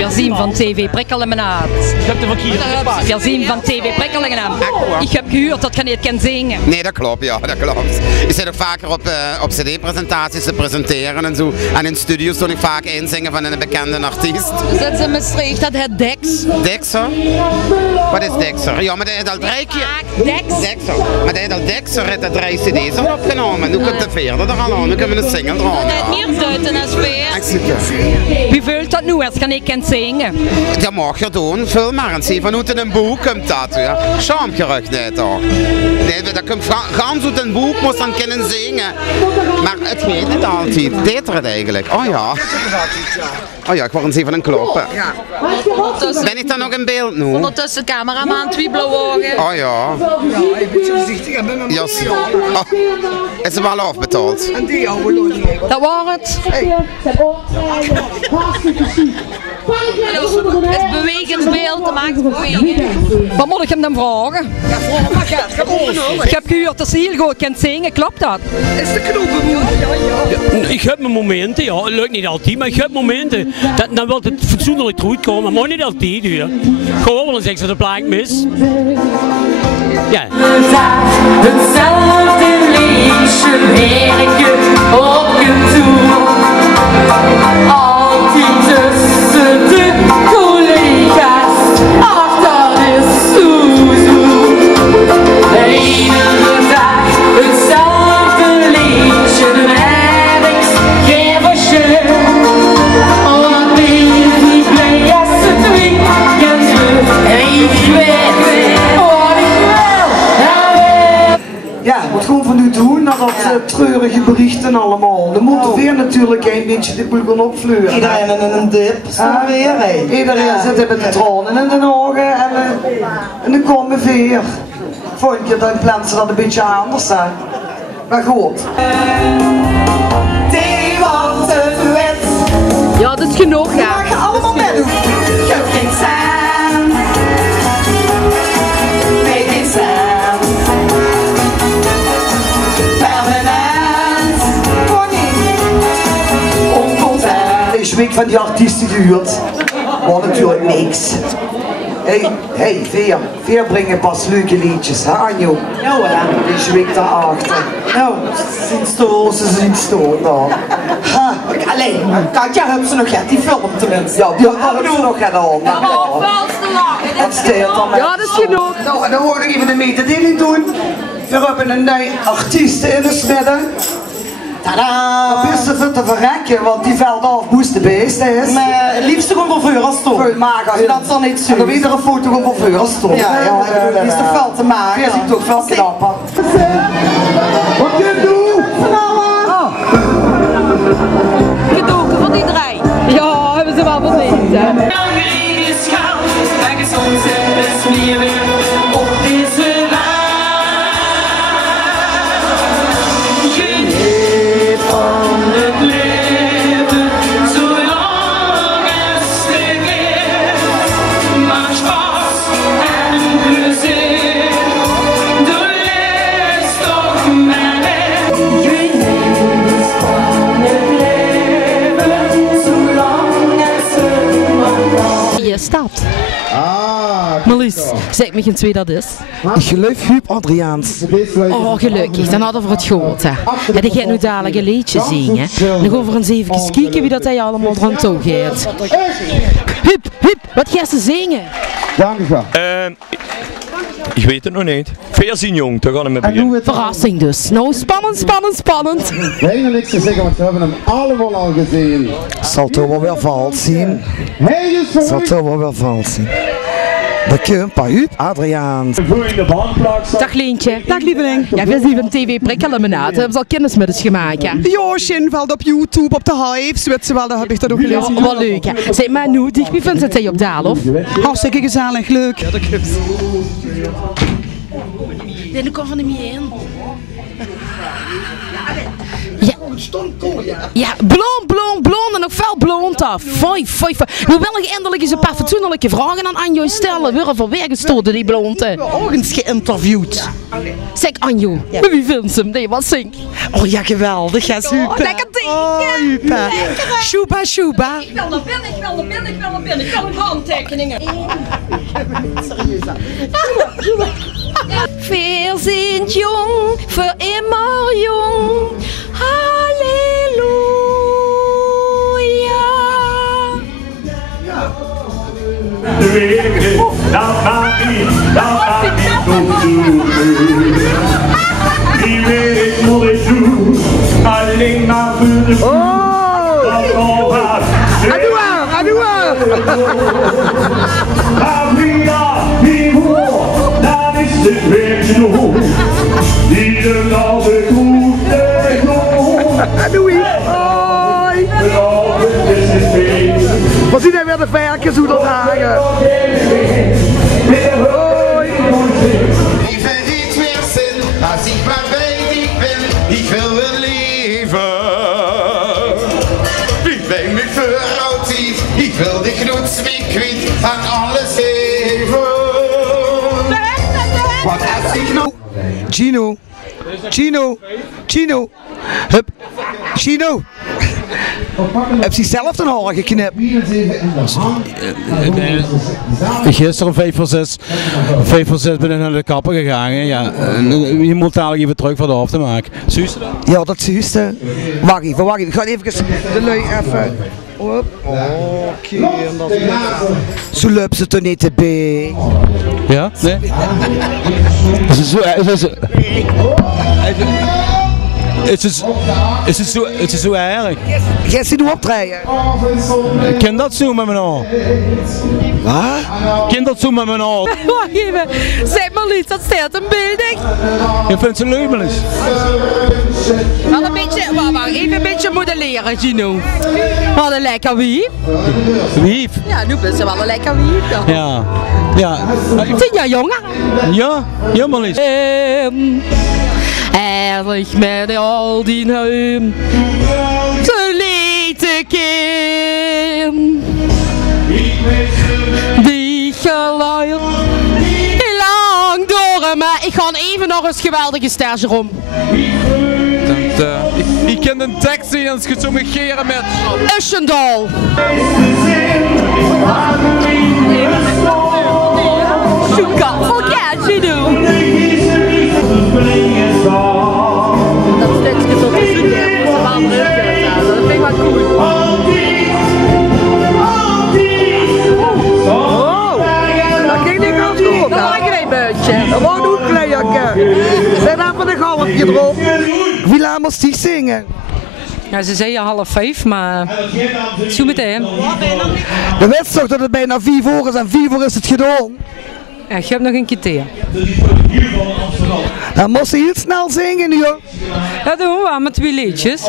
Voorzien van TV prikkellemonaat. Voorzien van TV prikkellemonaat. Ik heb gehoord dat je niet kan zingen. Nee, dat klopt, ja, dat klopt. Ik zit ook vaker op CD-presentaties te presenteren en zo. En in studios doe ik vaak inzingen van een bekende artiest. Zet ze Maastricht, dat het Dex. Dexter? Wat is Dexter? Ja, maar dat heeft al 3 keer. Dexter. Maar dat heeft al Dexter heeft 3 CD's al opgenomen. Nu komt de verder er al aan, nu kunnen we een single draaien. Dat heeft meer duiten als weer. Wie vult dat nu als je niet kan zingen? Dat mag je doen, vul maar en zie van hoe het in een boek komt dat. Ja. Schaamgerucht niet hoor. Nee, dat komt ganz uit een boek, moet dan kunnen zingen. Maar het weet niet altijd. Deed er het eigenlijk? Oh ja. Oh ja, ik word eens even een kloppen. Ja. Ben ik dan nog in beeld nu? Ondertussen cameraman, 2 blauwe ogen. Oh ja. Ja, een beetje voorzichtig. Yes. Oh. Is ze wel afbetaald? En die oude loning. Dat was het. Het bewegingsbeeld, dat maakt beweging. Wat moet ik hem dan vragen? Ja, vraag maar gaat. Gewoon Ik heb gehoord dat ze heel goed kan zingen, klopt dat? Is de knopen moe? Ja. Ik heb mijn momenten, ja. Het lukt niet altijd, maar ik heb momenten. Dan wil het fatsoenlijk goed komen, maar niet altijd. Ja. Gewoon wel eens zeggen de plaat mis. Ja. Hetzelfde liedje werken op je toe. Altijd tussen de collega's. Ach, dat is zo. Iedere dag hetzelfde liedje, de werkt geen verschil. Want ik blij als het weekend terug. En ik weet wat ik wil. Ja, wat gewoon van u doen, naar dat treurige berichten allemaal. De motiveer natuurlijk een beetje de boel gaan opvleuren. Iedereen in een dip, staan weer heen. Iedereen zit met de tranen in de ogen en dan komen we weer. Volgende keer dan plannen ze dat een beetje anders zijn. Maar goed. Die want het wet. Ja, dat is genoeg, Die mag je allemaal meedoen. Geef geen cent. Nee, geen cent. Permanent. Gewoon niet. Oncontent. Deze week van die artiesten gehuurd. Maar natuurlijk niks. Hey, Veer brengen pas leuke liedjes, hè Anjo? Ja hoor. Deze week daarachter. Nou, Ze zien stoon dan. Ha, alleen, kijk, ja, hebben ze nog gehad, die film tenminste. ja, die hebben ze nog gedaan. Dat steelt dan met. Ja, dat is genoeg. Nou, dan hoor ik even een mededeling doen. We hebben een nieuwe artiest in de midden. Tadaa! Dat is te verrekken, want die veld af moest de beest is. Maar het liefste gewoon voor vuur als toch. Veel mager. Dat is dan niet zo. En dan weer een foto van vuur als toch. Ja, die is toch veel te maken. Ja, ziet toch veel knappen. Wat je doet? Gedoken van die 3. Ja, hebben ze wel verdiend, hè. Op deze geniet van het leven, zolang het geeft. Maar spaas en plezier, doe les toch mij. Geniet van het leven, zolang het Je staat. Marlies, zeg me geen 2 dat is. Ik geloof Huub Adriaans. Oh, gelukkig, dan hadden we het gehoord. Hè. Ja, die gaat nu dadelijk een liedje zingen. Dan gaan we eens even kijken wie dat hij allemaal aan toe gaat. Huub, wat gaat ze zingen? Dank u wel. Ik weet het nog niet. 14 jong, daar gaan we mee beginnen. Verrassing dus. Nou, spannend. Wij niks te zeggen, want we hebben hem allemaal al gezien. Zal toch wel weer vals zien. Hij is Zal toch wel weer vals zien. Dat komt bij Huub Adriaans. Dag Leentje. Dag lieveling. Ja, we zien van TV prikkellemonaat. Hebben ze al kennis met ons gemaakt, hè? Ja, Shin valt op YouTube, op de Hive, weet ze wel, daar heb ik dat ook gelezen. Ja, wel leuk, hè? Zeg maar nu, wie vindt het hij op Daalhof? Hartstikke gezellig, leuk. Ja, dat klopt. Nee, nu komt van hem heen. Ja, Ja, blond en nog veel blond af. Fijn. We willen eindelijk eens een paar fatsoenlijke vragen aan Anjo stellen. Weer van wegen stoten die blonde. Ook eens geïnterviewd. Zeg Anjo, met wie vindt ze hem? Nee, wat zing? Oh ja, geweldig. Ja, super. Oh, lekker ding. Oh, super. Shuba. Ik wil naar binnen. Ik wil handtekeningen. Veel zijn jong, voor immer jong. Halleluja. De wegen, dat maakt niet om te doen. Die weet ik moet ik doen, alleen maar voor de voet. Adoe! Dat is het weer genoeg. Die de oude goede genoeg. Adoe! Hoi! Wat zien wij weer de verkens hoe dat hagen? Hoi! Ik vind iets meer zin als ik maar weet ik ben. Ik wil wel leven. Ik ben me verrouwd. Ik wil de knoets mee kwijt aan alles even. Wat als ik nog... Chino. Hup. Chino. Heb je zelf een haar geknipt? Gisteren 5 voor 6 ben ik naar de kapper gegaan. Ja. Je moet dadelijk even terug voor de hoofd te maken. Zuster? Ja, dat zuster. Wacht even. Ik ga even de lui even... Hop. Oké. Zo loopt ze toch niet te bij. Ja? Nee? Is het zo erg? Jij ziet hoe optreden. Ken dat zo met mijn oor? Wat? Ken dat zo met mijn oor? Wacht even, zeg maar lief, dat staat een beelding. Je vindt ze leuk. Wel een beetje, wacht, even een beetje modelleren, Gino. Wat een lekker wief. Wief? Ja, nu ben ze wel een lekker wief. Ja. Vind jij jonger? Ja, maar lief. Erg met al die heum, ze lieten kind. Die geluid, lang door, maar ik ga even nog eens geweldige stage om. Ik ken een tekst die als je zo moet geren met... Uschendal. Zoeka, forget you do. Dat stukje tot de zoekje, dat vind ik wel cool. Dat ging niet ganz goed. Dat lijkt er een beetje. Gewoon ook klein. Zet even een galmpje erop. Wie laat ons die zingen? Ja, ze zeiden 4:30, maar zo meteen. Je weet toch dat het bijna 4 voor is en 4 voor is het gedaan? Ja, je hebt nog een keer. Dan moest je heel snel zingen nu, hoor. Dat doen we met 2 liedjes.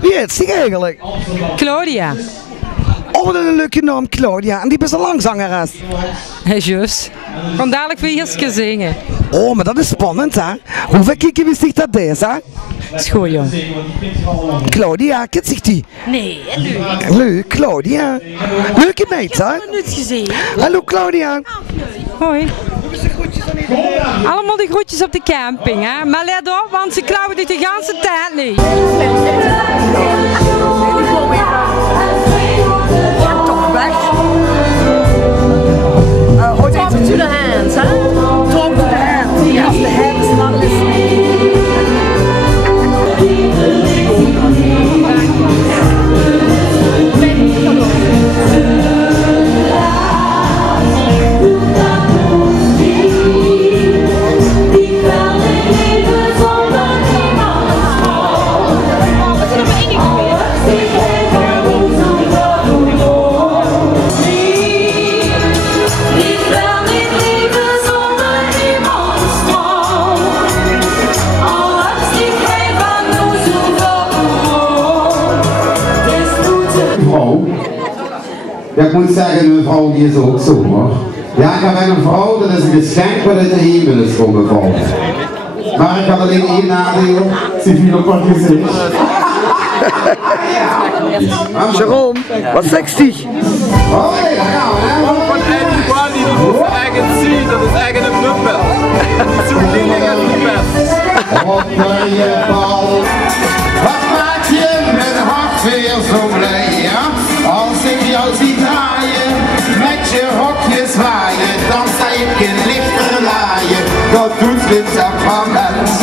Wie heet ze eigenlijk? Claudia. Oh, wat een leuke naam, Claudia. En die is een langzangeres. Hé, juist. Gewoon dadelijk weer eerst keer zingen. Oh, maar dat is spannend, hè? Hoeveel keer wist ik dat is, hè? Schoon, joh. Claudia, kent zich die? Nee, leuk. Leuk, Claudia. Leuke meid, hè? Ik heb het niet gezien. Hallo, Claudia. Hoi. Allemaal de groetjes op de camping, hè? Maar let op, want ze klauwen dit de ganse tijd niet. Toch weg. Talk to the hands, hè? Talk to the hands. Yes, the hands is not listening. Ja, ik moet zeggen, mijn vrouw die is ook zo, hoor. Ja, ik heb een vrouw, dat is een geschenk wat uit de hemel is voor mijn vrouw. Maar ik had alleen één nadeel, ze viel op haar gezicht. Jerome, wat zegt hij? Van eigen kwaliteit, dat is eigen zien, dat is eigen knuppel. Zo lelijk als de best. Onder je bal, wat maak je mijn hart weer zo blij, ja? Als ik jou zie draaien, met je rokje zwaaien, dan sta ik in lichter laaien, dat doet dit temperament.